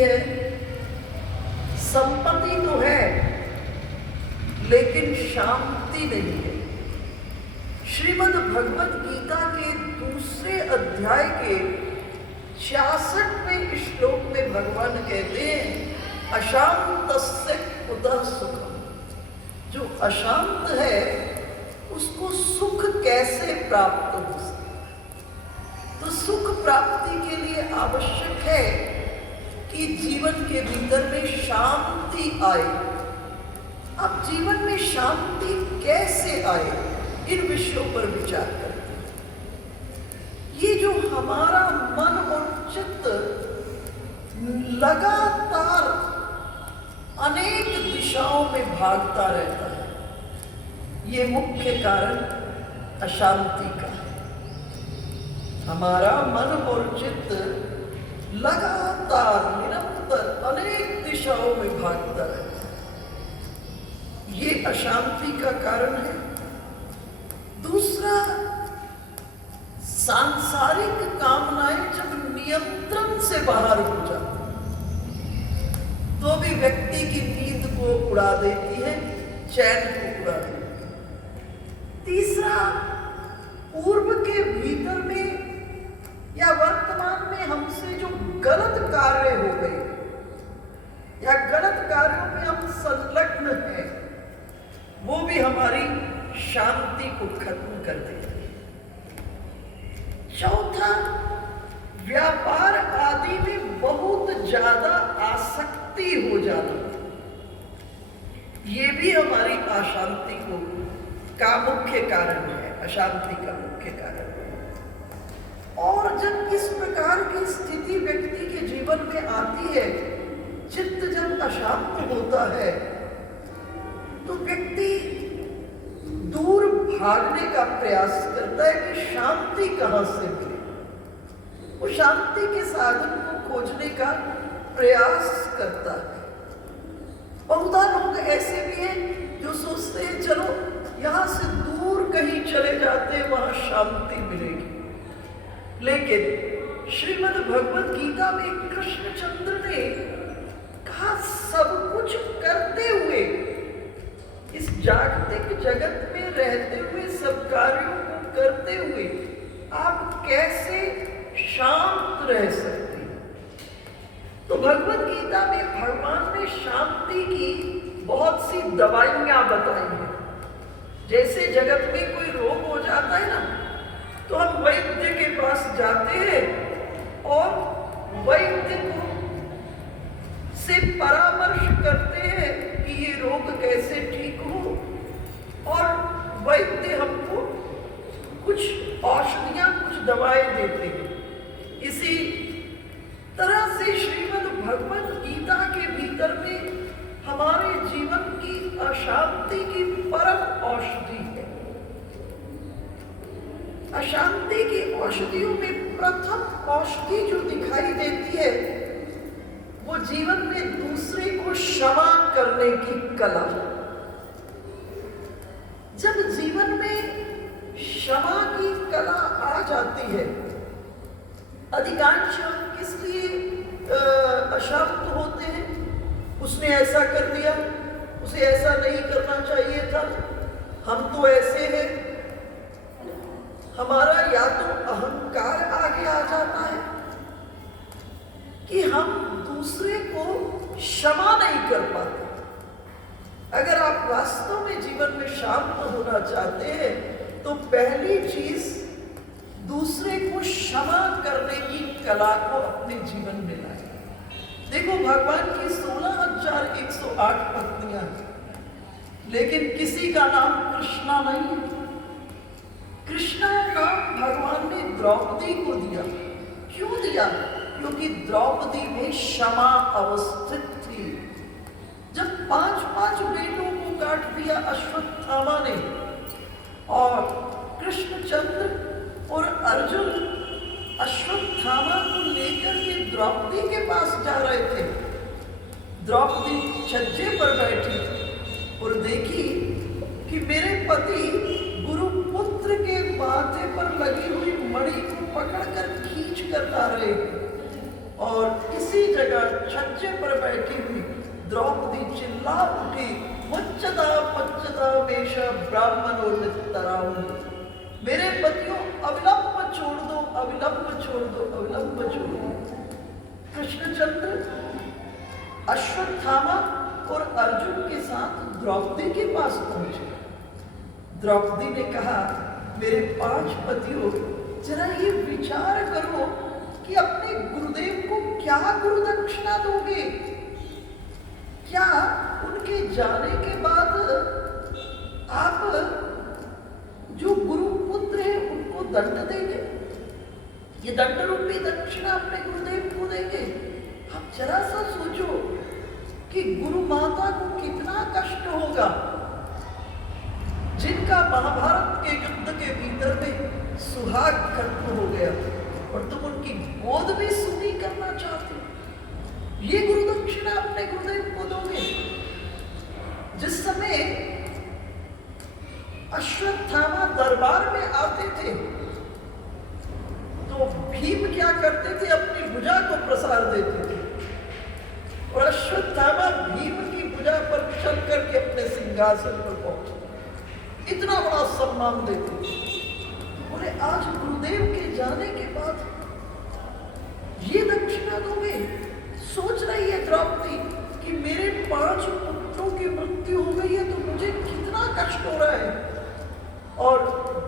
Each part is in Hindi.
है, संपत्ति तो है लेकिन शांति नहीं है। श्रीमद् भगवत गीता के दूसरे अध्याय के 66वें श्लोक में भगवान कहते हैं अशांतस्य कुतः सुखम। जो अशांत है उसको सुख कैसे प्राप्त हो सकता है? तो सुख प्राप्ति के लिए आवश्यक है कि जीवन के भीतर में शांति आए। अब जीवन में शांति कैसे आए, इन विषयों पर विचार करते हैं। ये जो हमारा मन और चित्त लगातार अनेक दिशाओं में भागता रहता है, ये मुख्य कारण अशांति का है। हमारा मन और चित्त लगातार निरंतर अनेक दिशाओं में भागता रहता है, ये अशांति का कारण है। दूसरा, सांसारिक कामनाएं जब नियंत्रण से बाहर हो जाती तो भी व्यक्ति की नींद को उड़ा देती है, चैन को उड़ा देती है। तीसरा, पूर्व के भीतर में या वर्तमान में हमसे जो गलत कार्य हो गए या गलत कार्यों में हम संलग्न हैं, वो भी हमारी शांति को खत्म कर देती है। चौथा, व्यापार आदि में बहुत ज्यादा आसक्ति हो जाना, ये भी हमारी अशांति का मुख्य कारण है, अशांति का मुख्य कारण है। और जब इस प्रकार की स्थिति व्यक्ति के जीवन में आती है, चित्त जब अशांत होता है, तो व्यक्ति दूर भागने का प्रयास करता है कि शांति कहां से मिले। वो शांति के साधन को खोजने का प्रयास करता है। बहुधा लोग ऐसे भी हैं जो सोचते हैं चलो यहां से दूर कहीं चले जाते हैं, वहां शांति मिलेगी। लेकिन श्रीमद् भगवत गीता में कृष्णचंद्र ने कहा सब कुछ करते हुए, इस जागतिक जगत में रहते हुए, सब कार्यों को करते हुए आप कैसे शांत रह सकते हैं? तो भगवत गीता में भगवान ने शांति की बहुत सी दवाइयां बताई हैं। जैसे जगत में कोई रोग हो जाता है ना, तो हम वैद्य के पास जाते हैं और वैद्य को से परामर्श करते हैं कि ये रोग कैसे ठीक हो, और वैद्य हमको कुछ औषधियां, कुछ दवाएं देते हैं। इसी तरह से श्रीमद् भगवत गीता के भीतर में हमारे जीवन की अशांति की परम औषधि है। अशांति की औषधियों में प्रथम औषधि जो दिखाई देती है वो जीवन में दूसरे को क्षमा करने की कला। जब जीवन में क्षमा की कला आ जाती है, अधिकांश हम किस लिए अशांत होते हैं? उसने ऐसा कर दिया, उसे ऐसा नहीं करना चाहिए था, हम तो ऐसे हैं। हमारा या तो अहंकार आगे आ जाता है कि हम दूसरे को क्षमा नहीं कर पाते। अगर आप वास्तव में जीवन में शांत होना चाहते हैं तो पहली चीज दूसरे को क्षमा करने की कला को अपने जीवन में लाए। देखो, भगवान की 16,108 पत्नियां हैं, लेकिन किसी का नाम कृष्णा नहीं है। कृष्णा का भगवान ने द्रौपदी को दिया। क्यों दिया? क्योंकि द्रौपदी में क्षमा अवस्थित थी। जब 5 बेटों को काट दिया अश्वत्थामा ने, और कृष्णचंद्र और अर्जुन अश्वत्थामा को लेकर के द्रौपदी के पास जा रहे थे। द्रौपदी छज्जे पर बैठी और देखी कि मेरे पति गुरुपुत्र के माथे पर लगी हुई मणि को पकड़कर खींच कर ला रहे हैं। और इसी जगह छज्जे पर बैठी हुई द्रौपदी चिल्ला उठी, मुच्चदा मुच्चदा मेष ब्राह्मणोदितराम, मेरे पतियों अविलंब छोड़ दो, अविलंब छोड़ दो, अविलंब छोड़ दो। कृष्णचंद्र अश्वत्थामा और अर्जुन के साथ द्रौपदी के पास पहुंचे। द्रौपदी ने कहा, मेरे 5 पतियों, जरा ये विचार करो कि अपने गुरुदेव को क्या गुरु दक्षिणा दोगे? क्या उनके जाने के बाद आप जो गुरु पुत्र है उनको दंड देंगे? ये दंड रूपी दक्षिणा अपने गुरुदेव को देंगे? आप जरा सा सोचो कि गुरु माता को कितना कष्ट होगा, जिनका महाभारत के युद्ध के भीतर में सुहाग खत्म हो गया और तुम उनकी गोद भी सुनी करना चाहते हो। ये गुरु दक्षिणा अपने गुरुदेव को दोगे? जिस समय अश्वत्थामा दरबार में आते थे तो भीम क्या करते थे? अपनी भुजा को प्रसार देते थे और अश्वत्थामा भीम की भुजा पर चल करके अपने सिंहासन पर पहुंचे। इतना बड़ा सम्मान देते थे। बोले, आज गुरुदेव के जाने के बाद ये दक्षिणा दोगे? सोच रही है द्रौपदी कि मेरे 5 पुत्रों की मृत्यु हो गई है तो मुझे कितना कष्ट हो रहा है, और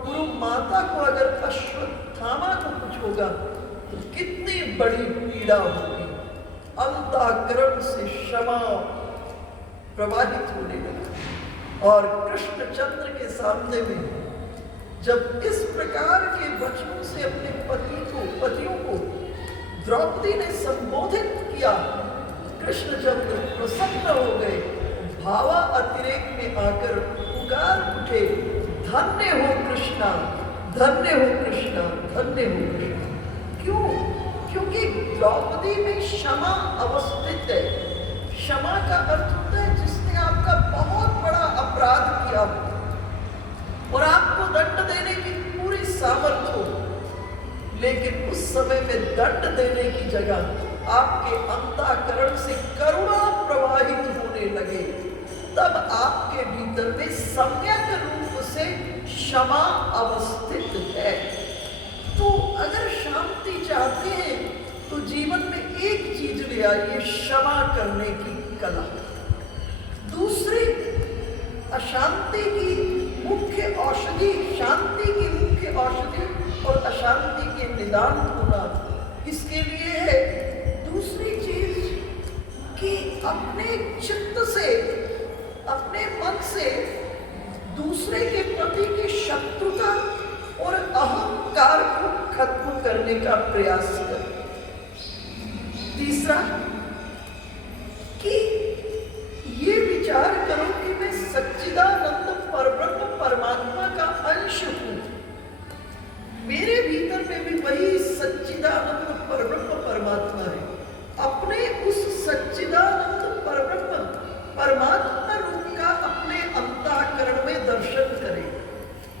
गुरु माता को अगर अश्वत्थामा को कुछ होगा तो कितनी बड़ी पीड़ा होगी। अंतःकरण से क्षमा प्रवाहित होने लगा और कृष्णचंद्र के सामने में जब इस प्रकार के वचनों से अपने पतियों को द्रौपदी ने संबोधित किया, कृष्णचंद्र प्रसन्न हो गए, भावा अतिरेक में आकर पुकार उठे, धन्य हो कृष्णा, धन्य हो कृष्णा, धन्य हो कृष्णा। क्यों? क्योंकि द्रौपदी में क्षमा अवस्थित है। क्षमा का अर्थ होता है जिसने आपका बहुत बड़ा अपराध किया और आपको दंड देने की पूरी सामर्थ्य हो, लेकिन उस समय में दंड देने की जगह आपके अंतःकरण से करुणा प्रवाहित होने लगे, तब आपके भीतर में सम्यक रूप से क्षमा अवस्थित है। तो अगर शांति चाहते हैं तो जीवन में एक चीज ले आइए, क्षमा करने की कला। दूसरी, अशांति की मुख्य औषधि, शांति की मुख्य औषधि और अशांति के निदान होना, इसके लिए है दूसरी चीज कि अपने चित्त से, अपने मन से दूसरे के प्रति की शत्रुता और अहंकार को खत्म करने का प्रयास करें। तीसरा, कि ये विचार करो कि मैं सच्चिदानंद परब्रह्म परमात्मा का अंश हूं। मेरे भीतर में भी वही सच्चिदानंद परब्रह्म परमात्मा है। अपने उस सच्चिदानंद परब्रह्म परमात्मा रूप का अपने अंतःकरण में दर्शन करें।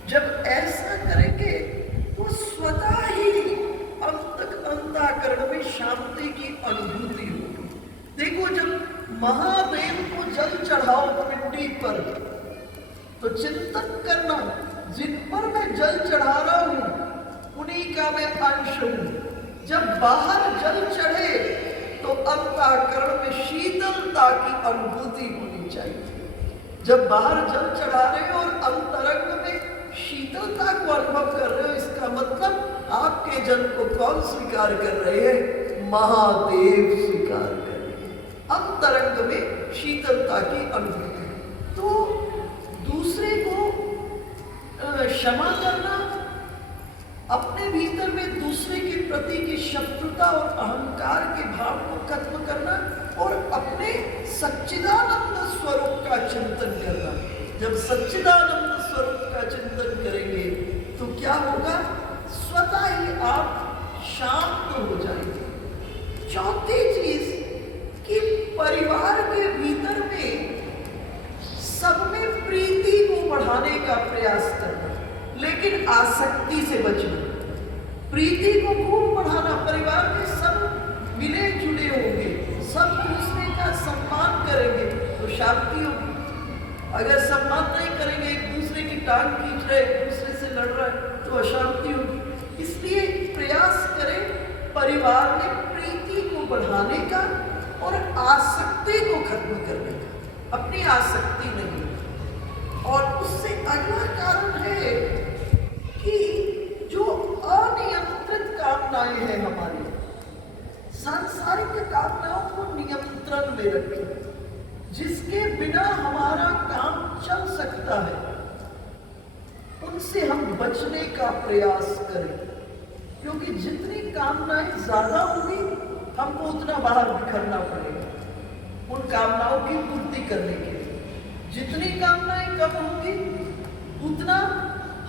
जब ऐसा करेंगे तो स्वतः ही अंतःकरण में शांति की अनुभूति होगी। देखो, जब महादेव को जल चढ़ाओ पिंडी पर तो चिंतन करना, जिन पर मैं जल चढ़ा रहा हूं उन्हीं का मैं अंश हूं। जब बाहर जल चढ़े तो अंतःकरण में शीतलता की अनुभूति होनी चाहिए। जब बाहर जल चढ़ा रहे हो और अंतरंग में शीतलता को अनुभव कर रहे हो, इसका मतलब आपके जल को कौन स्वीकार कर रहे हैं? महादेव स्वीकार कर रहे हैं। अंतरंग में शीतलता की अनुभूति। तो दूसरे को क्षमा करना, अपने भीतर में दूसरे के प्रति की शत्रुता और अहंकार के भाव को खत्म करना और अपने सच्चिदानंद स्वरूप का चिंतन करना। जब सच्चिदानंद स्वरूप का चिंतन करेंगे तो क्या होगा? स्वतः ही आप शांत हो जाएंगे। चौथी चीज कि परिवार के भीतर में सब में प्रीति को बढ़ाने का प्रयास करना, लेकिन आसक्ति से बचना। प्रीति को खूब बढ़ाना, परिवार में सब मिले अशांति होगी। अगर सम्मान नहीं करेंगे, एक दूसरे की टांग खींच रहे, एक दूसरे से लड़ रहे, तो अशांति होगी। इसलिए प्रयास करें परिवार में प्रीति को बढ़ाने का और आसक्ति को खत्म करने का, अपनी आसक्ति नहीं। और उससे अगला कारण है कि जो अनियंत्रित कामनाएं हैं हमारी, सांसारिक कामनाओं को नियंत्रण में रखें, जिसके बिना हमारा काम चल सकता है, उनसे हम बचने का प्रयास करें। क्योंकि जितनी कामनाएं ज्यादा होंगी, हमको उतना बाहर बिखरना पड़ेगा उन कामनाओं की पूर्ति करने के लिए। जितनी कामनाएं कम होंगी, उतना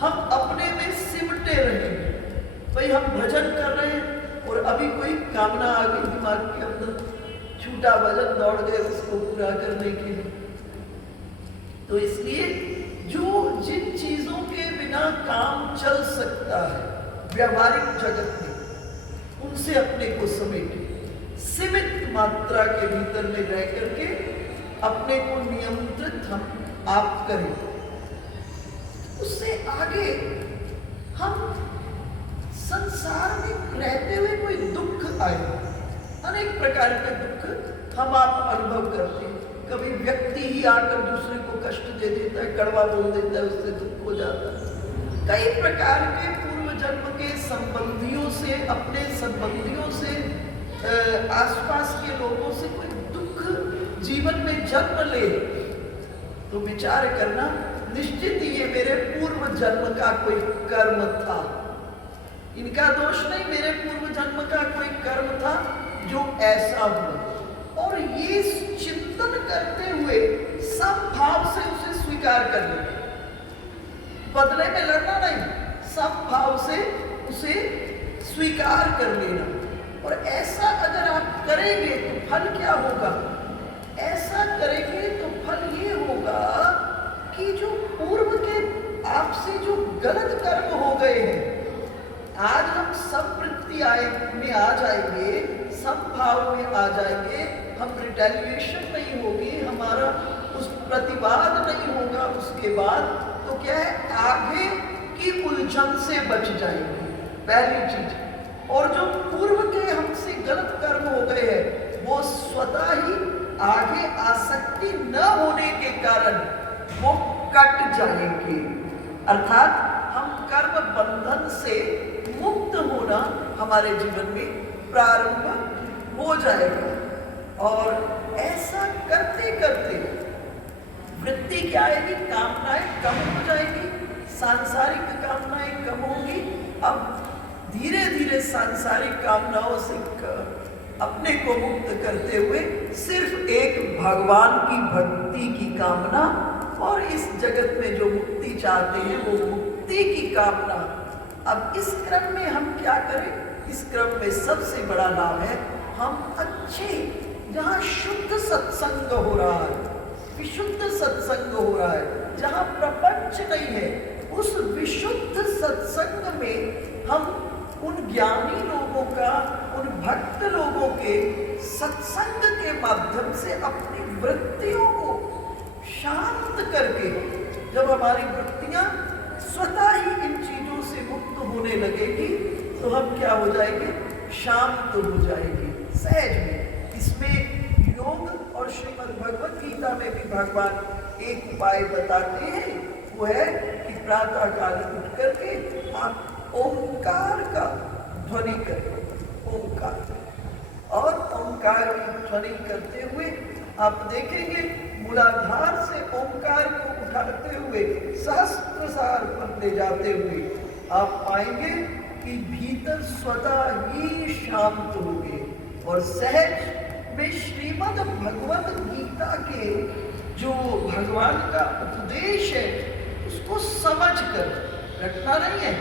हम अपने में सिमटे रहेंगे। भाई हम भजन कर रहे हैं और अभी कोई कामना आ गई दिमाग के अंदर, छूटा भजन, दौड़ गए उसको पूरा करने के लिए। तो इसलिए जिन चीजों के बिना काम चल सकता है व्यावहारिक जगत में, उनसे अपने को समेटे, सीमित मात्रा के भीतर में रह करके अपने को नियंत्रित हम आप करें। उससे आगे हम संसार में रहते हुए कोई दुख आए, अनेक प्रकार के दुख हम आप अनुभव करते हैं। कभी व्यक्ति ही आकर दूसरे को कष्ट दे देता है, कड़वा बोल देता है, उससे दुख हो जाता है। कई प्रकार के पूर्व जन्म के संबंधियों से, अपने संबंधियों से, आसपास के लोगों से कोई दुख जीवन में जन्म ले, तो विचार करना निश्चित ये मेरे पूर्व जन्म का कोई कर्म था। इनका दोष नहीं, मेरे पूर्व जन्म का कोई कर्म था जो ऐसा हुआ। और ये चिंतन करते हुए समभाव से उसे स्वीकार कर लेना, बदले में लड़ना नहीं, समभाव से उसे स्वीकार कर लेना। और ऐसा अगर आप करेंगे तो फल क्या होगा? ऐसा करेंगे तो फल ये होगा कि जो पूर्व के आपसे जो गलत कर्म हो गए हैं, आज हम समवृत्ति में आ जाएंगे, समभाव में आ जाएंगे, हम रिटेलिएशन नहीं होगी, हमारा उस प्रतिवाद नहीं होगा। उसके बाद तो क्या है, आगे की उलझन से बच जाएंगे, पहली चीज। और जो पूर्व के हमसे गलत कर्म हो गए हैं, वो स्वतः ही आगे आसक्ति न होने के कारण वो कट जाएंगे। अर्थात हम कर्म बंधन से मुक्त होना हमारे जीवन में प्रारंभ हो जाएगा। और ऐसा करते करते वृत्ति क्या आएगी? कामनाएं कम हो जाएगी, सांसारिक कामनाएं कम होंगी। अब धीरे धीरे सांसारिक कामनाओं से अपने को मुक्त करते हुए सिर्फ एक भगवान की भक्ति की कामना, और इस जगत में जो मुक्ति चाहते हैं वो मुक्ति की कामना। अब इस क्रम में हम क्या करें? इस क्रम में सबसे बड़ा लाभ है, हम अच्छे, जहाँ शुद्ध सत्संग हो रहा है, विशुद्ध सत्संग हो रहा है, जहाँ प्रपंच नहीं है, उस विशुद्ध सत्संग में हम उन ज्ञानी लोगों का, उन भक्त लोगों के सत्संग के माध्यम से अपनी वृत्तियों को शांत करके, जब हमारी वृत्तियां स्वतः ही इन चीजों से मुक्त होने लगेगी, तो हम क्या हो जाएंगे? शांत हो जाएंगे सहज में। इसमें योग और श्रीमद् भगवत गीता में भी भगवान एक उपाय बताते हैं, वो है कि प्रातः काल उठ करके आप ओंकार का ध्वनि करें, ओंकार। और ओंकार की ध्वनि करते हुए आप देखेंगे मूलाधार से ओंकार को उठाते हुए सहस्त्रसार पर ले जाते हुए आप पाएंगे कि भीतर स्वतः ही शांत होंगे और सहज में श्रीमद् भगवत गीता के जो भगवान का उपदेश है उसको समझ कर रखना नहीं है,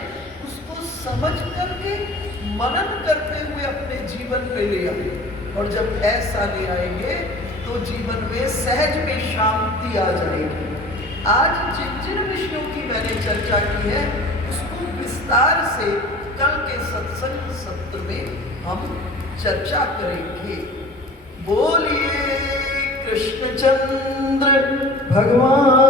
उसको समझ करके मनन करते हुए अपने जीवन में ले आए। और जब ऐसा ले आएंगे तो जीवन में सहज में शांति आ जाएगी। आज जिन जिन विषयों की मैंने चर्चा की है उसको विस्तार से कल के सत्संग सत्र में हम चर्चा करेंगे। बोलिए कृष्णचंद्र भगवान